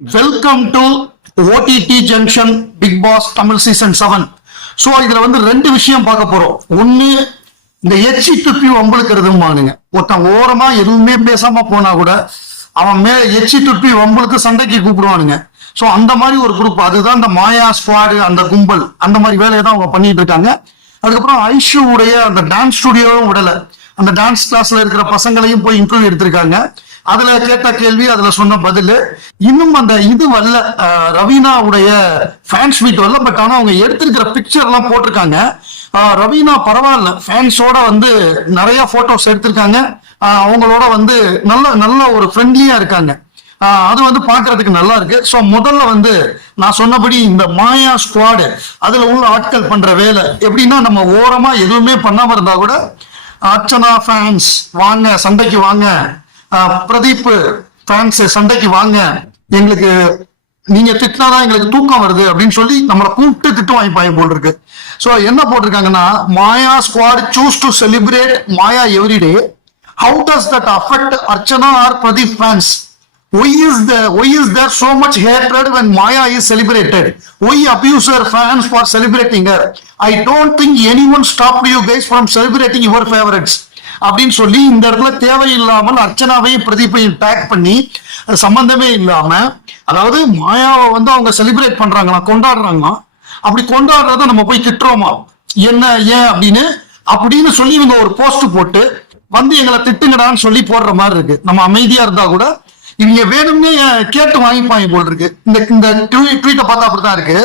Welcome to OTT junction Bigg Boss Tamil season seven so இதுல வந்து ரெண்டு விஷயம் பார்க்க போறோம். ஒன்னு இந்த எச்சி துப்பி வம்பளுக்கிறதுமானுங்க ஒருத்தன் ஓரமா எதுவுமே பேசாம போனா கூட அவன் மே எச்சி துப்பி வம்பளுக்கு சண்டைக்கு கூப்பிடுவானுங்க. ஸோ அந்த மாதிரி ஒரு குரூப் அதுதான் இந்த மாயா ஸ்குவாடு அந்த கும்பல் அந்த மாதிரி வேலையை தான் அவங்க பண்ணிட்டு இருக்காங்க. அதுக்கப்புறம் ஐஷு உடைய அந்த டான்ஸ் ஸ்டுடியோவும் விடல. அந்த டான்ஸ் கிளாஸ்ல இருக்கிற பசங்களையும் போய் இன்டர்வியூ எடுத்திருக்காங்க. அதுல கேட்ட கேள்வி அதுல சொன்ன பதில். இன்னும் அந்த இது வரல ரவீனாவுடைய ஃபேன்ஸ் மீட் வரல பட் ஆனா அவங்க எடுத்திருக்கிற பிக்சர் எல்லாம் போட்டிருக்காங்க. ரவீனா பரவாயில்ல ஃபேன்ஸோட வந்து நிறைய போட்டோஸ் எடுத்திருக்காங்க. அவங்களோட வந்து நல்ல நல்ல ஒரு ஃப்ரெண்ட்லியா இருக்காங்க. அது வந்து பாக்குறதுக்கு நல்லா இருக்கு. ஸோ முதல்ல வந்து நான் சொன்னபடி இந்த மாயா ஸ்குவாடு அதுல உள்ள ஆட்கள் பண்ற வேலை எப்படின்னா நம்ம ஓரமா எதுவுமே பண்ணாம இருந்தா கூட அர்ச்சனா ஃபேன்ஸ் வாங்க சண்டைக்கு வாங்க. பிரதீப் பிரான்ஸ் சண்டைக்கு வாங்க எங்களுக்கு நீங்க திட்டினாதான் எங்களுக்கு தூக்கம் வருது அப்படின்னு சொல்லி நம்மளை கூப்பிட்டு திட்டு வாங்கிப்பாங்க போல் இருக்கு ஸோ என்ன போட்டிருக்காங்கன்னா Maya squad choose to celebrate Maya everyday how does that affect Archana or Pradeep fans why is the why is there so much hatred when Maya is celebrated why abuser fans for celebrating I don't think anyone stop you guys from celebrating your favourites அப்படின்னு சொல்லி இந்த இடத்துல தேவையில்லாமல் அர்ச்சனாவையும் பிரதீப்பையும் take பண்ணி சம்பந்தமே இல்லாம அதாவது மாயாவை வந்து அவங்க செலிப்ரேட் பண்றாங்களா கொண்டாடுறாங்களாம். அப்படி கொண்டாடுறத நம்ம போய் திட்டுறோமா? என்ன ஏன் அப்படின்னு அப்படின்னு சொல்லி இவங்க ஒரு போஸ்ட் போட்டு வந்து எங்களை திட்டுங்கடான்னு சொல்லி போடுற மாதிரி இருக்கு. நம்ம அமைதியா இருந்தா கூட இவங்க வேணும்னே கேட்டு வாங்கிப்பாங்க போல் இருக்கு. இந்த இந்த ட்வீட்டை பார்த்தா அப்படிதான் இருக்கு.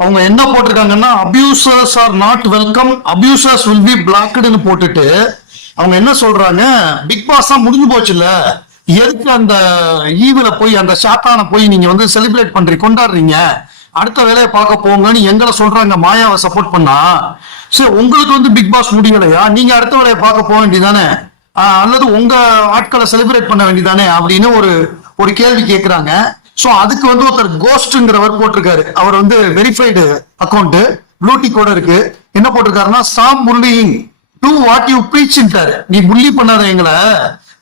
அவங்க என்ன போட்டிருக்காங்கன்னா abusers are not welcome abusers will be பிளாக்டுன்னு போட்டுட்டு அவங்க என்ன சொல்றாங்க பிக் பாஸ் தான் முடிஞ்சு போச்சுல்ல. எதுக்கு அந்த ஈவில போய் அந்த சாத்தான போய் நீங்க வந்து செலிப்ரேட் பண்றீங்க கொண்டாடுறீங்க? அடுத்த வேலையை பார்க்க போங்கன்னு எங்களை சொல்றாங்க மாயாவை சப்போர்ட் பண்ணா. சரி உங்களுக்கு வந்து பிக் பாஸ் முடியலையா? நீங்க அடுத்த வேலையை பார்க்க போக வேண்டியதானே அல்லது உங்க ஆட்களை செலிப்ரேட் பண்ண வேண்டியதானே அப்படின்னு ஒரு ஒரு கேள்வி கேட்கிறாங்க சோ அதுக்கு வந்து ஒருத்தர் கோஸ்ட்ங்கிறவர் போட்டிருக்காரு. அவர் வந்து வெரிஃபைடு அக்கௌண்ட் ப்ளூட்டி கூட இருக்கு. என்ன போட்டிருக்காருன்னா stop pulling to what you ப்ரீச்ன்ட்டாரு நீ புள்ளி பண்ணாத எங்களை.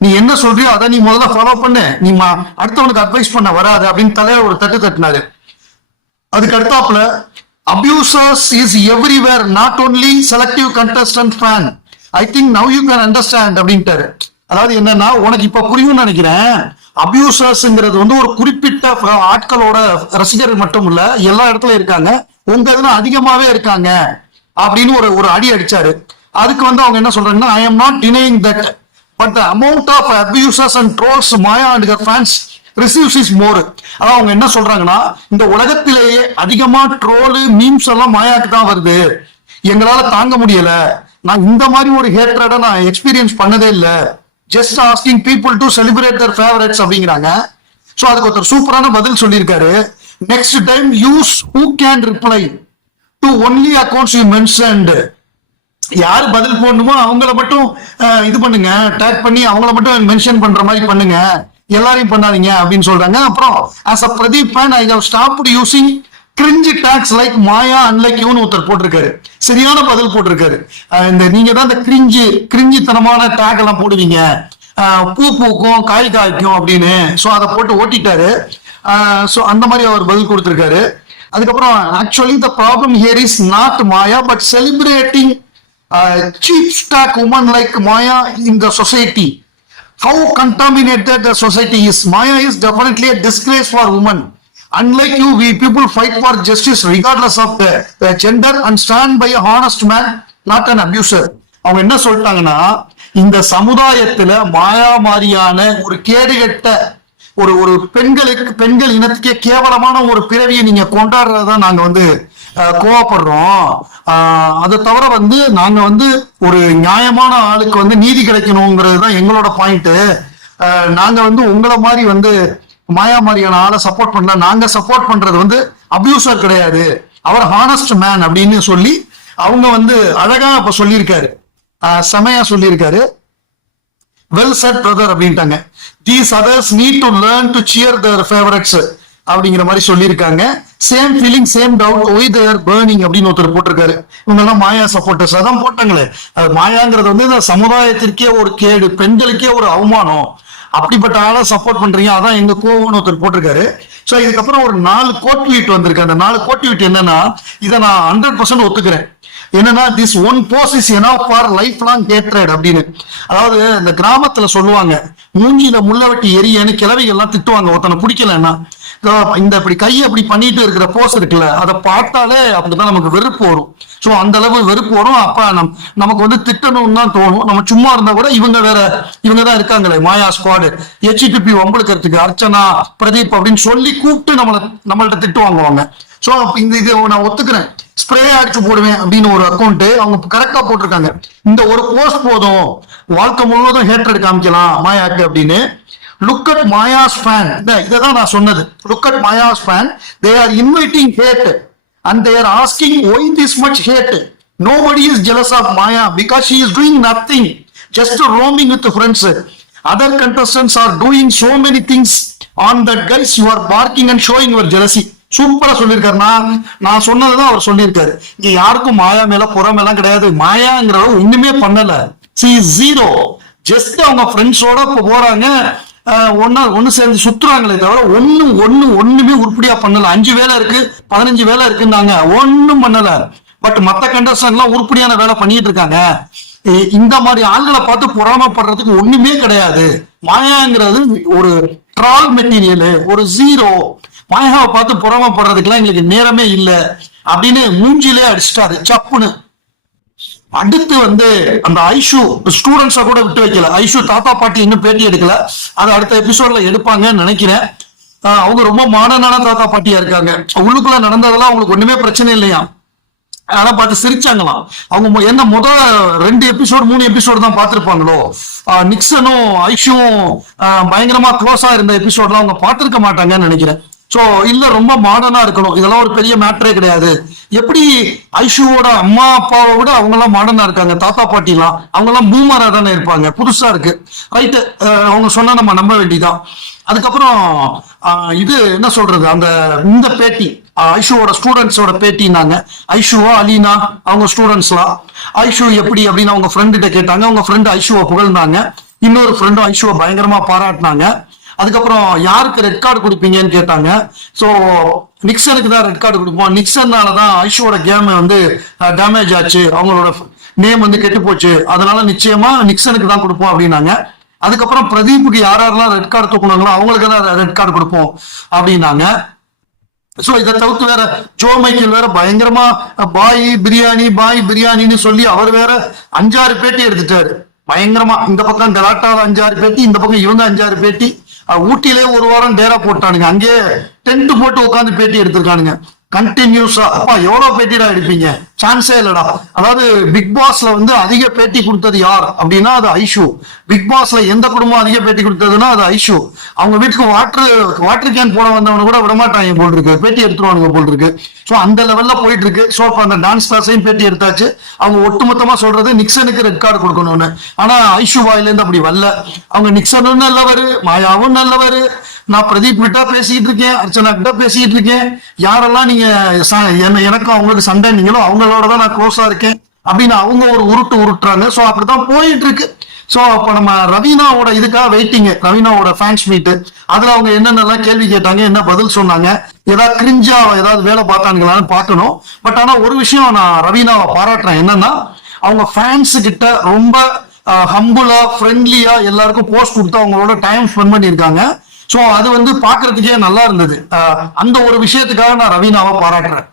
நீ என்ன சொல்றியோ அதை நீ முதல்ல ஃபாலோ பண்ணு. நீ அடுத்தவனுக்கு அட்வைஸ் பண்ண வராது அப்படின்னு தலையில ஒரு தட்டு தட்டினாரு. அதுக்கு அடுத்தாப்புல abusers is everywhere not only selective contestant fan I think now you can understand அப்படின்ட்டாரு. அதாவது என்னன்னா உனக்கு இப்ப புரியும்னு நினைக்கிறேன். அபியூசர்ஸ்ங்கிறது வந்து ஒரு குறிப்பிட்ட ஆட்களோட ரசிகர்கள் மட்டும் இல்ல எல்லா இடத்துலயும் இருக்காங்க. உங்க இதுல அதிகமாவே இருக்காங்க அப்படின்னு ஒரு ஒரு அடி அடிச்சாரு. அதுக்கு வந்து அவங்க என்ன சொல்றாங்கன்னா I am not denying that but the amount of abusers and trolls Maya and fans receives is more அதான் அவங்க என்ன சொல்றாங்கன்னா இந்த உலகத்திலேயே அதிகமா ட்ரோலு மீம்ஸ் எல்லாம் மாயாக்கு தான் வருது. எங்களால தாங்க முடியல. நான் இந்த மாதிரி ஒரு ஹேட்ரடை நான் எக்ஸ்பீரியன்ஸ் பண்ணதே இல்லை. Just asking people to celebrate their favourites அப்படிங்கிறாங்க. ஸோ அதுக்கு ஒருத்தர் சூப்பரான பதில் சொல்லியிருக்காரு. Next time use who can reply to only accounts you mention யார் பதில் போடணுமோ அவங்கள மட்டும் இது பண்ணுங்க. டேக் பண்ணி அவங்கள மட்டும் மென்ஷன் பண்ற மாதிரி பண்ணுங்க. எல்லாரையும் பண்ணாதீங்க அப்படின்னு சொல்றாங்க. அப்புறம் as a Pradeep I have stopped using cringe talks like Maya unlike யூன்னு ஒருத்தர் போட்டிருக்காரு. சரியான பதில் போட்டிருக்காரு. இந்த நீங்க தான் இந்த கிரிஞ்சு கிரிஞ்சித்தனமான டேக் எல்லாம் போடுவீங்க. பூ பூக்கும் காய் காய்க்கும் அப்படின்னு. ஸோ அதை போட்டு ஓட்டிட்டாரு. ஸோ அந்த மாதிரி அவர் பதில் கொடுத்துருக்காரு. அதுக்கப்புறம் actually the problem here is not Maya but celebrating cheap stock woman like Maya in the society how contaminated the society is Maya is definitely a for woman. Unlike you, we people fight for justice regardless of the, the gender and stand by a honest man, not an abuser. அவங்க என்ன சொல்லிட்டாங்கன்னா இந்த சமுதாயத்துல மாயாமாரியான ஒரு கேடுகட்ட ஒரு ஒரு பெண்களுக்கு பெண்கள் இனத்துக்கே கேவலமான ஒரு பிறவியை நீங்க கொண்டாடுறத நாங்க வந்து கோவப்படுறோம் அதை தவிர வந்து நாங்க வந்து ஒரு நியாயமான ஆளுக்கு வந்து நீதி கிடைக்கணுங்கிறது தான் எங்களோட பாயிண்ட் நாங்க வந்து உங்களை மாதிரி வந்து மாயாமாரியான ஆளை சப்போர்ட் பண்ணல நாங்க சப்போர்ட் பண்றது வந்து அபியூசர் கிடையாது. அவர் ஹானஸ்ட் மேன் அப்படின்னு சொல்லி அவங்க வந்து அழகா அப்ப சொல்லியிருக்காரு. செமையா சொல்லியிருக்காரு. வெல் செட் பிரதர் அப்படின்ட்டாங்க. These others need to learn to cheer their favourites அப்படிங்கிற மாதிரி சொல்லியிருக்காங்க. Same feeling same doubt why they're burning அப்படின்னு ஒருத்தர் போட்டிருக்காரு. இவங்க எல்லாம் மாயா சப்போர்ட்டர்ஸ் அதான் போட்டாங்களே. அது மாயாங்கிறது வந்து இந்த சமுதாயத்திற்கே ஒரு கேடு பெண்களுக்கே ஒரு அவமானம். அப்படிப்பட்ட ஆளை சப்போர்ட் பண்றீங்க. அதான் எங்க கோவம்னு ஒருத்தர் போட்டிருக்காரு. ஸோ இதுக்கப்புறம் ஒரு நாலு கோட் ட்வீட் வந்திருக்கு. அந்த நாலு கோட் ட்வீட் என்னன்னா இதை நான் ஹண்ட்ரட் பர்சன்ட் ஒத்துக்கிறேன். என்னன்னா this one pose is an for lifelong hatred அப்படின்னு. அதாவது இந்த கிராமத்துல சொல்லுவாங்க மூஞ்சியில முள்ள வெட்டி எரியன்னு கிழவிகள் திட்டுவாங்க. ஒருத்தனை பிடிக்கலன்னா இந்த இப்படி கையை அப்படி பண்ணிட்டு இருக்கிற போஸ் இருக்குல்ல அதை பார்த்தாலே அப்படிதான் நமக்கு வெறுப்பு வரும். சோ அந்த அளவு வெறுப்பு வரும். அப்ப நம் நமக்கு வந்து திட்டணும்னு தான் தோணும். நம்ம சும்மா இருந்தா கூட இவங்க வேற இவங்க தான் இருக்காங்களே மாயா ஸ்குவாடு ஹெச்டிபி வம்பளுக்கிறதுக்கு அர்ச்சனா பிரதீப் அப்படின்னு சொல்லி கூப்பிட்டு நம்மளை நம்மள்ட்ட திட்டு வாங்குவாங்க. சோ இந்த இது நான் ஒத்துக்கிறேன். ஸ்ப்ரே அடிச்சு போடுவேன் அப்படின்னு ஒரு அக்கௌண்ட் அவங்க கரெக்டா போட்டிருக்காங்க. இந்த ஒரு போஸ்ட் போதும். வாழ்க்கை முழுவதும் ஹேட்ரட் காமிக்கலாம் மாயாக்கு அப்படின்னு. லுக் அட் மாயாஸ் ஃபேன் இதை தான் நான் சொன்னது look at Maya's fan they are inviting hate and they are asking why this much hate nobody is jealous of Maya because she is doing nothing just roaming with friends other contestants are doing so many things on that guys you are barking and showing your jealousy சூப்பரா சொல்லியிருக்காரு நான் நான் சொன்னதுதான் அவர் சொல்லியிருக்காரு இங்க யாருக்கும் மாயா மேல புறமெல்லாம் கிடையாது மாயாங்கிறத ஒண்ணுமே பண்ணல சி ஜீரோ ஜஸ்ட் அவங்க ஃப்ரெண்ட்ஸோட போறாங்க ஒன்னா ஒன்று சேர்ந்து சுத்துறாங்களே தவிர ஒண்ணு ஒண்ணு ஒண்ணுமே உருப்படியா பண்ணல. அஞ்சு வேலை இருக்கு பதினஞ்சு வேலை இருக்குன்னாங்க. ஒன்றும் பண்ணல. பட் மத்த கண்டஸ்டன் எல்லாம் உருப்படியான வேலை பண்ணிட்டு இருக்காங்க. இந்த மாதிரி ஆள்களை பார்த்து பொறாமப்படுறதுக்கு ஒண்ணுமே கிடையாது. மாயாங்கிறது ஒரு ட்ரால் மெட்டீரியல் ஒரு ஜீரோ மாயாவை பார்த்து பொறாமப்படுறதுக்கெல்லாம் எங்களுக்கு நேரமே இல்லை. அப்படின்னு மூஞ்சிலே அடிச்சிட்டாரு. சப்புன்னு. அடுத்து வந்து அந்த ஐஷு ஸ்டூடெண்ட்ஸை கூட விட்டு வைக்கல. ஐஷு தாத்தா பாட்டி இன்னும் பேட்டி எடுக்கல. அது அடுத்த எபிசோட்ல எடுப்பாங்கன்னு நினைக்கிறேன். அவங்க ரொம்ப மாடர்னான தாத்தா பாட்டியா இருக்காங்க. உள்ளுக்குள்ள நடந்ததெல்லாம் அவங்களுக்கு ஒண்ணுமே பிரச்சனை இல்லையா? ஆனா பார்த்து சிரிச்சாங்களாம். அவங்க மொ- என்ன முதல் ரெண்டு எபிசோடு மூணு எபிசோடு தான் பார்த்துருப்பாங்களோ? நிக்சனும் ஐஷுவும் பயங்கரமா க்ளோஸா இருந்த எபிசோட்லாம் அவங்க பார்த்துருக்க மாட்டாங்கன்னு நினைக்கிறேன். ஸோ இல்லை ரொம்ப மாடர்னா இருக்கணும். இதெல்லாம் ஒரு பெரிய மேட்டரே கிடையாது. எப்படி ஐஷுவோட அம்மா அப்பாவை விட அவங்க எல்லாம் மாடர்னா இருக்காங்க. தாத்தா பாட்டிலாம் அவங்க எல்லாம் மூமரா தானே இருப்பாங்க. புதுசா இருக்கு. ரைட்டு அவங்க சொன்னா நம்ம நம்ப வேண்டியதான் அதுக்கப்புறம் இது என்ன சொல்றது? அந்த இந்த பேட்டி ஐஷுவோட ஸ்டூடெண்ட்ஸோட பேட்டினாங்க ஐஷுவா அலீனா அவங்க ஸ்டூடெண்ட்ஸ்லாம் ஐஷு எப்படி அப்படின்னு அவங்க ஃப்ரெண்டு கிட்ட கேட்டாங்க. அவங்க ஃப்ரெண்டு ஐஷுவை புகழ்ந்தாங்க. இன்னொரு ஃப்ரெண்டும் ஐஷுவை பயங்கரமா பாராட்டினாங்க. அதுக்கப்புறம் யாருக்கு ரெட் கார்டு கொடுப்பீங்கன்னு கேட்டாங்க. ஸோ நிக்சனுக்கு தான் ரெட் கார்டு கொடுப்போம். நிக்சன்னால தான் ஐஷோட கேம் வந்து டேமேஜ் ஆச்சு. அவங்களோட நேம் வந்து கெட்டு போச்சு. அதனால நிச்சயமா நிக்சனுக்கு தான் கொடுப்போம் அப்படின்னாங்க. அதுக்கப்புறம் பிரதீப்புக்கு யார் யாரெல்லாம் ரெட் கார்டு தூக்குனாங்களோ அவங்களுக்கு தான் ரெட் கார்டு கொடுப்போம் அப்படின்னாங்க. ஸோ இதை தவிர்த்து வேற ஜோ மைக்கேல் வேற பயங்கரமா பாய் பிரியாணி பாய் பிரியாணின்னு சொல்லி அவர் வேற அஞ்சாறு பேட்டி எடுத்துட்டாரு. பயங்கரமா. இந்த பக்கம் கலாட்டாவது அஞ்சாறு பேட்டி இந்த பக்கம் இவங்க அஞ்சாறு பேட்டி. ஊட்டியிலே ஒரு வாரம் டேரா போட்டானுங்க. அங்கேயே டென்ட் போட்டு உட்காந்து பேட்டி எடுத்திருக்கானுங்க. கண்டினியூஸா அப்பா எவ்வளவு பேட்டிடா எடுப்பீங்க? சான்ஸே இல்லடா. அதாவது பிக் பாஸ்ல வந்து அதிக பேட்டி கொடுத்தது யார் அப்படின்னா அது ஐஷு. பிக் பாஸ்ல எந்த குடும்பம் அதிக பேட்டி கொடுத்ததுன்னா அது ஐஷு. அவங்க வீட்டுக்கு வாட்டர் வாட்டர் கேன் போட வந்தவனு கூட விடமாட்டாங்க போல் இருக்கு. பேட்டி எடுத்துருவானுங்க போல் இருக்கு. ஸோ அந்த லெவல்ல போயிட்டு இருக்கு. ஸோ இப்போ அந்த டான்ஸ் கிளாஸையும் பேட்டி எடுத்தாச்சு. அவங்க ஒட்டுமொத்தமா சொல்றது நிக்சனுக்கு ரெட் கார்டு கொடுக்கணும்னு. ஆனா ஐஷு வாயிலேருந்து அப்படி வரல. அவங்க நிக்சனும் நல்லவர் மாயாவும் நல்லவர். நான் பிரதீப் கிட்ட பேசிட்டு இருக்கேன் அர்ச்சனா கிட்ட பேசிட்டு இருக்கேன். யாரெல்லாம் நீங்க ச- என்ன- எனக்கும் அவங்களுக்கு சண்டை நீங்களோ அவங்களோட தான் நான் க்ளோஸா இருக்கேன். அப்படின்னு அவங்க ஒரு உருட்டு உருட்டுறாங்க. ஸோ அப்படிதான் போயிட்டு இருக்கு. ஸோ அப்ப நம்ம ரவீனாவோட இதுக்காக வெயிட்டிங் ரவீனாவோட ஃபேன்ஸ் மீட்டு அதுல அவங்க என்னென்னலாம் கேள்வி கேட்டாங்க என்ன பதில் சொன்னாங்க ஏதாவது கிரிஞ்சா ஏதாவது வேலை பார்த்தானுங்களான்னு பார்க்கணும். பட் ஆனா ஒரு விஷயம் நான் ரவீனாவை பாராட்டுறேன். என்னன்னா அவங்க ஃபேன்ஸ் கிட்ட ரொம்ப ஹம்புலா ஃப்ரெண்ட்லியா எல்லாருக்கும் போஸ்ட் கொடுத்து அவங்களோட டைம் ஸ்பெண்ட் பண்ணியிருக்காங்க. ஸோ அது வந்து பார்க்கிறதுக்கே நல்லா இருந்தது. அந்த ஒரு விஷயத்துக்காக நான் ரவீனாவை பாராட்டுறேன்.